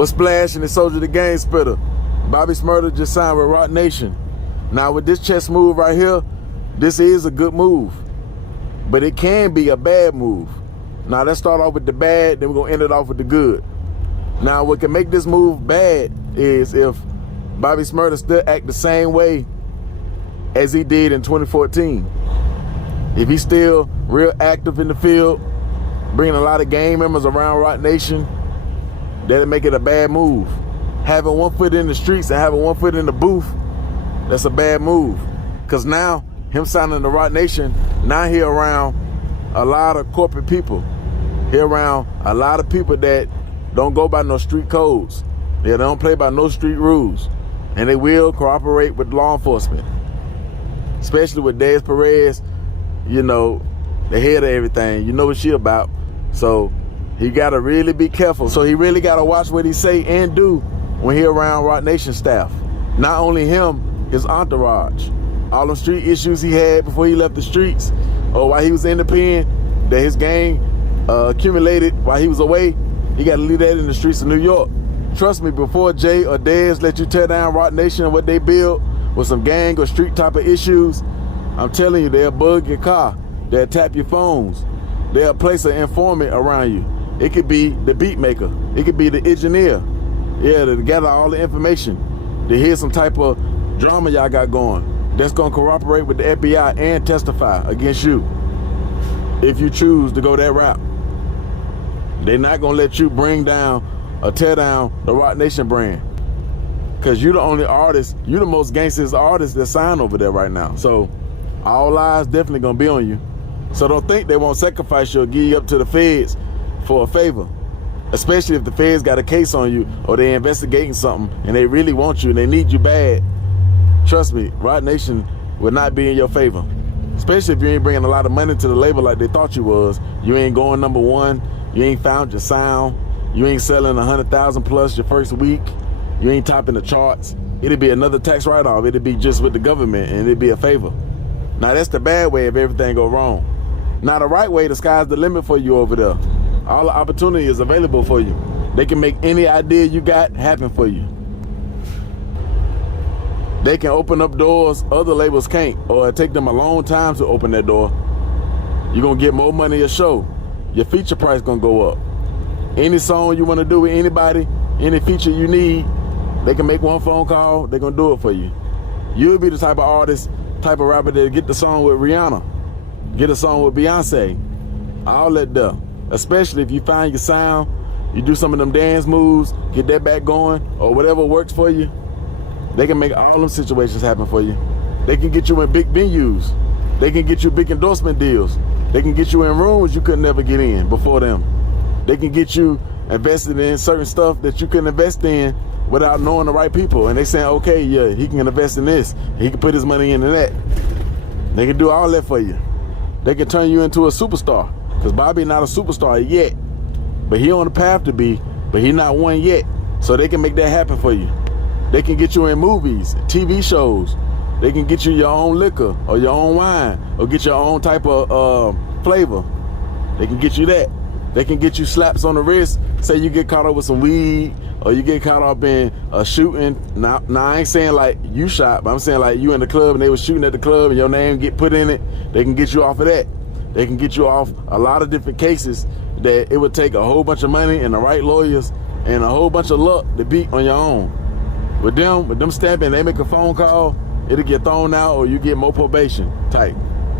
What's splashing? It's Soulja the Game Spitter. Bobby Shmurda just signed with Roc Nation. Now with this chess move right here, this is a good move, but it can be a bad move. Now let's start off with the bad, then we're gonna end it off with the good. Now what can make this move bad is if Bobby Shmurda still act the same way as he did in 2014. If he's still real active in the field, bringing a lot of gang members around Roc Nation, that'll make it a bad move. Having one foot in the streets and having one foot in the booth, that's a bad move. Because now, him signing to Roc Nation, now he around a lot of corporate people. He around a lot of people that don't go by no street codes. They don't play by no street rules. And they will cooperate with law enforcement. Especially with Dez Perez, you know, the head of everything. You know what she about. So he gotta really be careful. So he really gotta watch what he say and do when he around Roc Nation staff. Not only him, his entourage. All them street issues he had before he left the streets, or while he was in the pen, that his gang accumulated while he was away, he gotta leave that in the streets of New York. Trust me, before Jay or Dez let you tear down Roc Nation and what they build with some gang or street type of issues, I'm telling you, they'll bug your car, they'll tap your phones, they'll place an informant around you. It could be the beat maker, it could be the engineer, yeah, to gather all the information, to hear some type of drama y'all got going that's gonna cooperate with the FBI and testify against you if you choose to go that route. They're not gonna let you bring down or tear down the Roc Nation brand, because you the only artist, you the most gangsters artist that signed over there right now. So all eyes definitely gonna be on you. So don't think they won't sacrifice you or give you up to the feds for a favor, especially if the feds got a case on you or they investigating something and they really want you and they need you bad. Trust me, Roc Nation will not be in your favor, especially if you ain't bringing a lot of money to the label like they thought you was. You ain't going #1, you ain't found your sound, you ain't selling 100,000 plus your first week, you ain't topping the charts. It'd be another tax write-off. It'd be just with the government and it'd be a favor. Now that's the bad way if everything go wrong. Now the right way, the sky's the limit for you over there. All the opportunity is available for you. They can make any idea you got happen for you. They can open up doors other labels can't, or it take them a long time to open that door. You're gonna get more money a show. Your feature price gonna go up. Any song you wanna do with anybody, any feature you need, they can make one phone call, they're gonna do it for you. You'll be the type of artist, type of rapper that get the song with Rihanna, get a song with Beyonce, all that there. Especially if you find your sound, you do some of them dance moves, get that back going, or whatever works for you. They can make all them situations happen for you. They can get you in big venues. They can get you big endorsement deals. They can get you in rooms you could never get in before them. They can get you invested in certain stuff that you couldn't invest in without knowing the right people. And they saying, okay, yeah, he can invest in this. He can put his money into that. They can do all that for you. They can turn you into a superstar. Because Bobby not a superstar yet. But he on the path to be, but he not one yet. So they can make that happen for you. They can get you in movies, TV shows. They can get you your own liquor or your own wine or get your own type of flavor. They can get you that. They can get you slaps on the wrist. Say you get caught up with some weed or you get caught up in a shooting. Now I ain't saying like you shot, but I'm saying like you in the club and they was shooting at the club and your name get put in it. They can get you off of that. They can get you off a lot of different cases that it would take a whole bunch of money and the right lawyers and a whole bunch of luck to beat on your own. With them stamping, they make a phone call, it'll get thrown out or you get more probation type.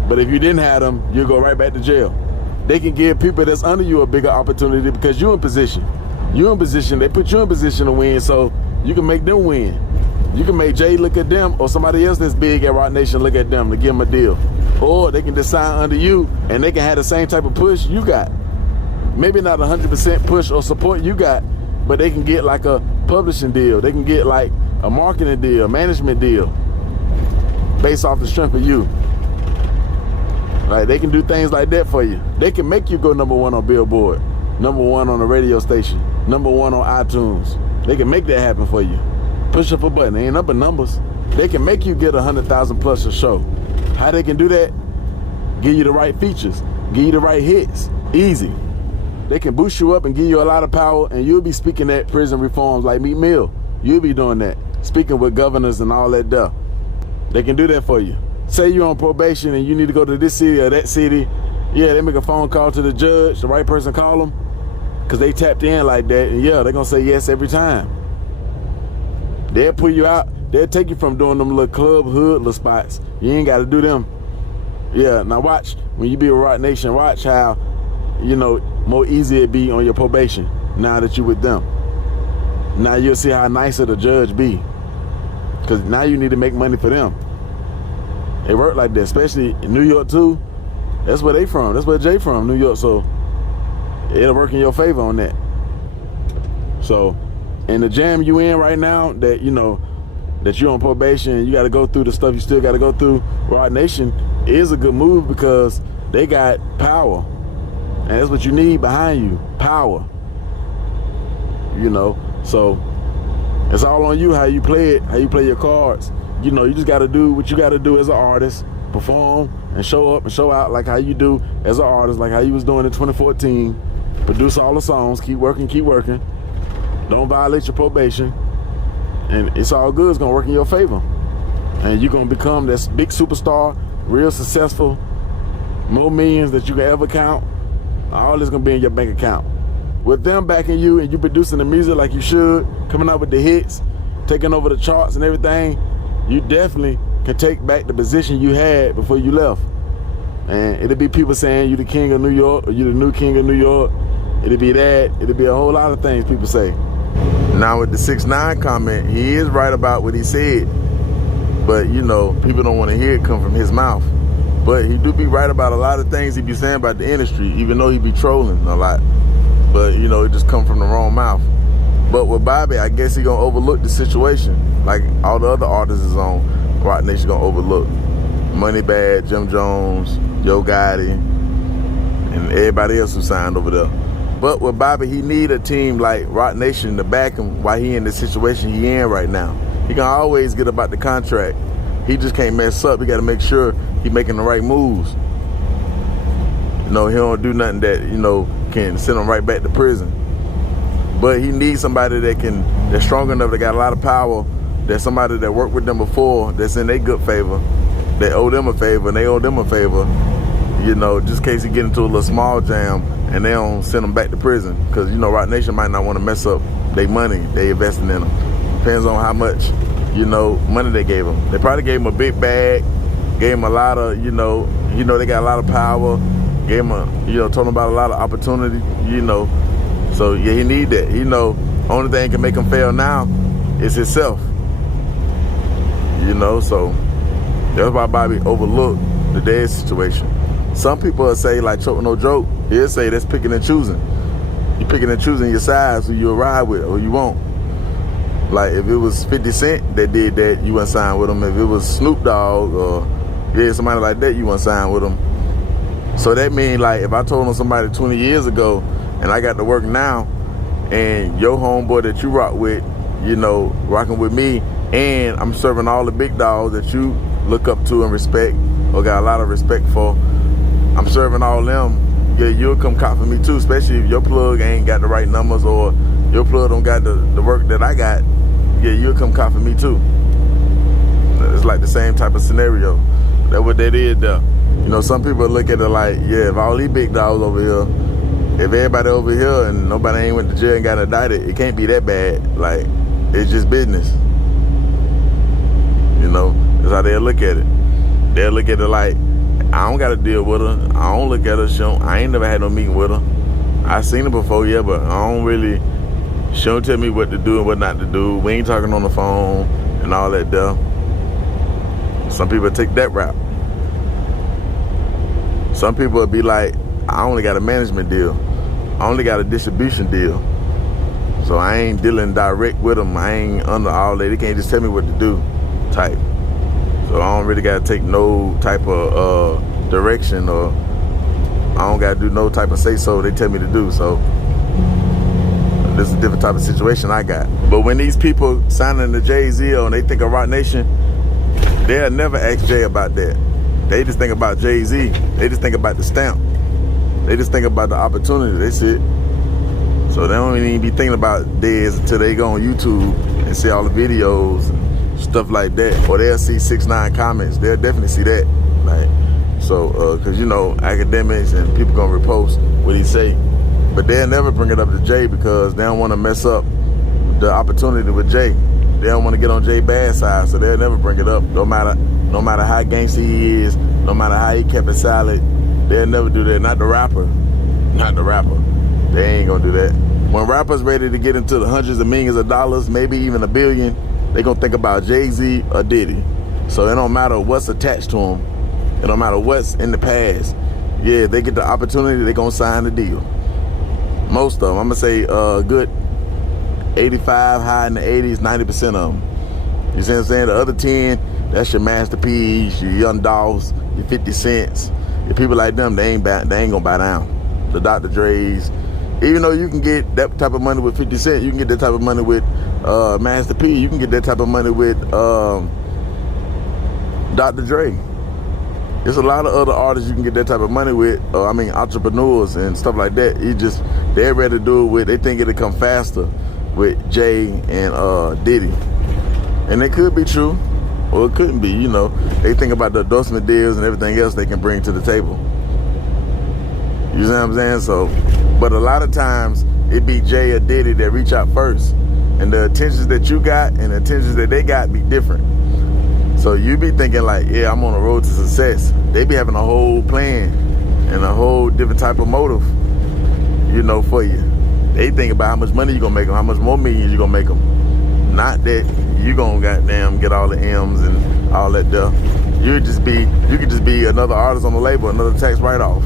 But if you didn't have them, you'll go right back to jail. They can give people that's under you a bigger opportunity because you're in position. You're in position, they put you in position to win, so you can make them win. You can make Jay look at them or somebody else that's big at Roc Nation look at them to give them a deal. Or they can decide under you and they can have the same type of push you got. Maybe not 100% push or support you got, but they can get like a publishing deal. They can get like a marketing deal, management deal based off the strength of you. Like they can do things like that for you. They can make you go #1 on Billboard, #1 on the radio station, #1 on iTunes. They can make that happen for you. Push up a button, they ain't up in numbers. They can make you get 100,000 plus a show. How they can do that? Give you the right features, give you the right hits, easy. they can boost you up and give you a lot of power, and you'll be speaking at prison reforms like Meek Mill. You'll be doing that, speaking with governors and all that stuff. They can do that for you. Say you're on probation and you need to go to this city or that city. Yeah, they make a phone call to the judge, the right person call them, because they tapped in like that, and yeah, they're going to say yes every time. They'll pull you out. They'll take you from doing them little club hood little spots. You ain't got to do them. Yeah, now watch, when you be with Rock Nation, watch how, you know, more easy it be on your probation now that you with them. Now you'll see how nicer the judge be, because now you need to make money for them. It work like that, especially in New York too. That's where they from. That's where Jay from, New York. So it'll work in your favor on that. So in the jam you in right now, that you know that you're on probation and you got to go through the stuff you still got to go through, Rock Nation is a good move because they got power, and that's what you need behind you, power. You know, so it's all on you how you play it, how you play your cards. You know, you just got to do what you got to do as an artist, perform and show up and show out like how you do as an artist, like how you was doing in 2014. Produce all the songs, keep working, don't violate your probation, and it's all good. It's gonna work in your favor, and you're gonna become this big superstar, real successful, more millions that you can ever count. All this gonna be in your bank account. With them backing you and you producing the music like you should, coming out with the hits, taking over the charts and everything, you definitely can take back the position you had before you left. And it'll be people saying you the king of New York, or you the new king of New York. It'll be that. It'll be a whole lot of things people say. Now with the 6ix9ine comment, he is right about what he said, but you know, people don't want to hear it come from his mouth. But he do be right about a lot of things he be saying about the industry, even though he be trolling a lot. But you know, it just come from the wrong mouth. But with Bobby, I guess he gonna overlook the situation, like all the other artists is on Rock Nation gonna overlook. Moneybagg, Jim Jones, Yo Gotti, and everybody else who signed over there. But with Bobby, he need a team like Rock Nation to back him while he in the situation he in right now. He can always get about the contract. He just can't mess up. He got to make sure he making the right moves. You know, he don't do nothing that, you know, can send him right back to prison. But he needs somebody that's strong enough, that got a lot of power, that's somebody that worked with them before, that's in their good favor, they owe them a favor, and they owe them a favor, you know, just in case he get into a little small jam and they don't send him back to prison. Because, you know, Rock Nation might not want to mess up their money they investing in them. Depends on how much, you know, money they gave him. They probably gave him a big bag, gave him a lot of, you know, they got a lot of power, gave him a, you know, told him about a lot of opportunity, you know. So yeah, he need that. You know, only thing can make him fail now is himself. You know, so that's why Bobby overlooked the dead situation. Some people will say, like Choke No Joke, he'll say that's picking and choosing. You picking and choosing your sides who you'll ride with or you won't. Like if it was 50 Cent that did that, you wouldn't sign with him. If it was Snoop Dogg or yeah, somebody like that, you wouldn't sign with him. So that means like if I told him somebody 20 years ago and I got to work now, and your homeboy that you rock with, you know, rocking with me, and I'm serving all the big dogs that you look up to and respect, or got a lot of respect for, I'm serving all them, yeah, you'll come cop for me too, especially if your plug ain't got the right numbers or your plug don't got the work that I got, yeah, you'll come cop for me too. It's like the same type of scenario. That's what they did there. You know, some people look at it like, yeah, if all these big dogs over here, if everybody over here and nobody ain't went to jail and got indicted, it can't be that bad. Like, it's just business. You know, that's how they'll look at it. They'll look at it like, I don't got to deal with her. I don't look at her. I ain't never had no meeting with her. I seen her before, yeah, but I don't really, she don't tell me what to do and what not to do. We ain't talking on the phone and all that stuff. Some people take that route. Some people will be like, I only got a management deal. I only got a distribution deal. So I ain't dealing direct with them. I ain't under all that. They can't just tell me what to do type. So I don't really got to take no type of direction, or I don't got to do no type of say-so they tell me to do. So this is a different type of situation I got. But when these people signing to Jay-Z and they think of Rock Nation, they'll never ask Jay about that. They just think about Jay-Z. They just think about the stamp. They just think about the opportunity. They said, So they don't even be thinking about Dez until they go on YouTube and see all the videos and stuff like that. Or they'll see 6ix9ine comments. They'll definitely see that. Like, so, cause you know, academics and people gonna repost what he say. But they'll never bring it up to Jay because they don't wanna mess up the opportunity with Jay. They don't wanna get on Jay's bad side, so they'll never bring it up. No matter how gangster he is, no matter how he kept it silent, they'll never do that. Not the rapper. Not the rapper. They ain't gonna do that. When rappers ready to get into the hundreds of millions of dollars, maybe even $1 billion, they gonna think about Jay-Z or Diddy. So it don't matter what's attached to them. It don't matter what's in the past. Yeah, they get the opportunity, they gonna sign the deal. Most of them, I'm gonna say good 85, high in the 80s, 90% of them. You see what I'm saying? The other 10, that's your Master P's, your Young Dolphs, your 50 Cents. Your people like them, they ain't gonna buy down. The Dr. Dre's. Even though you can get that type of money with 50 Cent, you can get that type of money with Master P, you can get that type of money with Dr. Dre. There's a lot of other artists you can get that type of money with, I mean entrepreneurs and stuff like that. They're ready to do it with, they think it'll come faster with Jay and Diddy. And it could be true, or it couldn't be, you know. They think about the endorsement deals and everything else they can bring to the table. You see what I'm saying? So, but a lot of times it be Jay or Diddy that reach out first, and the attentions that you got and the attentions that they got be different. So you be thinking like, yeah, I'm on the road to success. They be having a whole plan and a whole different type of motive, you know, for you. They think about how much money you gonna make them, how much more millions you gonna make them. Not that you gonna goddamn get all the M's and all that stuff. You could just be another artist on the label, another tax write-off.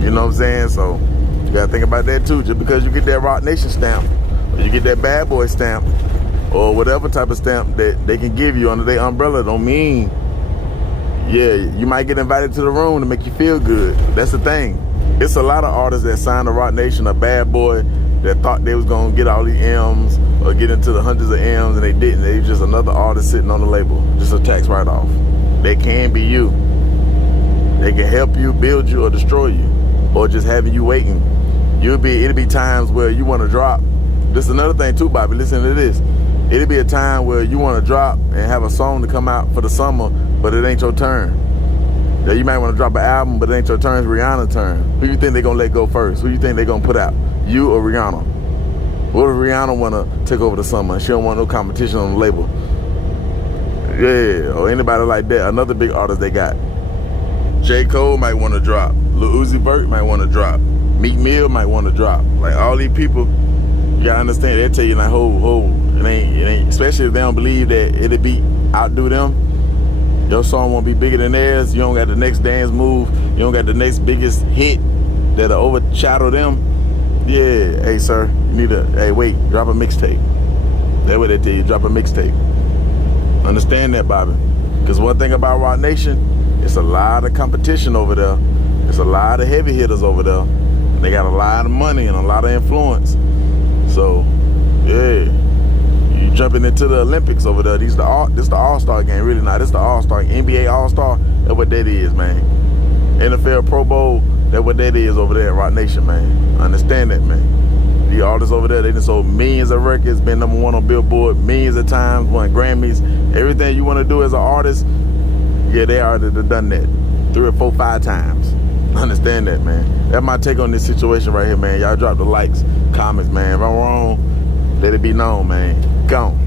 You know what I'm saying? So you gotta think about that too. Just because you get that Rock Nation stamp, or you get that Bad Boy stamp, or whatever type of stamp that they can give you under their umbrella, don't mean, yeah, you might get invited to the room to make you feel good. That's the thing. It's a lot of artists that signed to Rock Nation or Bad Boy that thought they was gonna get all these M's or get into the hundreds of M's, and they didn't. They was just another artist sitting on the label, just a tax write-off. They can be you. They can help you, build you, or destroy you. Or just having you waiting. It'll be times where you want to drop. This is another thing too, Bobby. Listen to this. It'll be a time where you want to drop and have a song to come out for the summer, but it ain't your turn. Now, you might want to drop an album, but it ain't your turn. It's Rihanna's turn. Who you think they gonna let go first? Who you think they gonna put out? You or Rihanna? What if Rihanna wanna take over the summer? She don't want no competition on the label. Yeah, or anybody like that. Another big artist they got. J. Cole might want to drop. Lil Uzi Vert might want to drop. Meek Mill might want to drop. Like all these people, you gotta understand. They'll tell you like, it ain't. Especially if they don't believe that it'll outdo them. Your song won't be bigger than theirs. You don't got the next dance move. You don't got the next biggest hit that'll overshadow them. Yeah, hey sir, you need drop a mixtape. That's what they tell you. Drop a mixtape. Understand that, Bobby? Because one thing about Rock Nation. It's a lot of competition over there. It's a lot of heavy hitters over there. And they got a lot of money and a lot of influence. So, yeah. You jumping into the Olympics over there. This the All-Star game, really not. This the All-Star, NBA All-Star. That's what that is, man. NFL Pro Bowl, that's what that is over there at Rock Nation, man. Understand that, man. The artists over there, they done sold millions of records, been #1 on Billboard millions of times, won Grammys. Everything you want to do as an artist, yeah, they already done that 3 or 4, 5 times. Understand that, man. That's my take on this situation right here, man. Y'all drop the likes, comments, man. If I'm wrong, let it be known, man. Gone.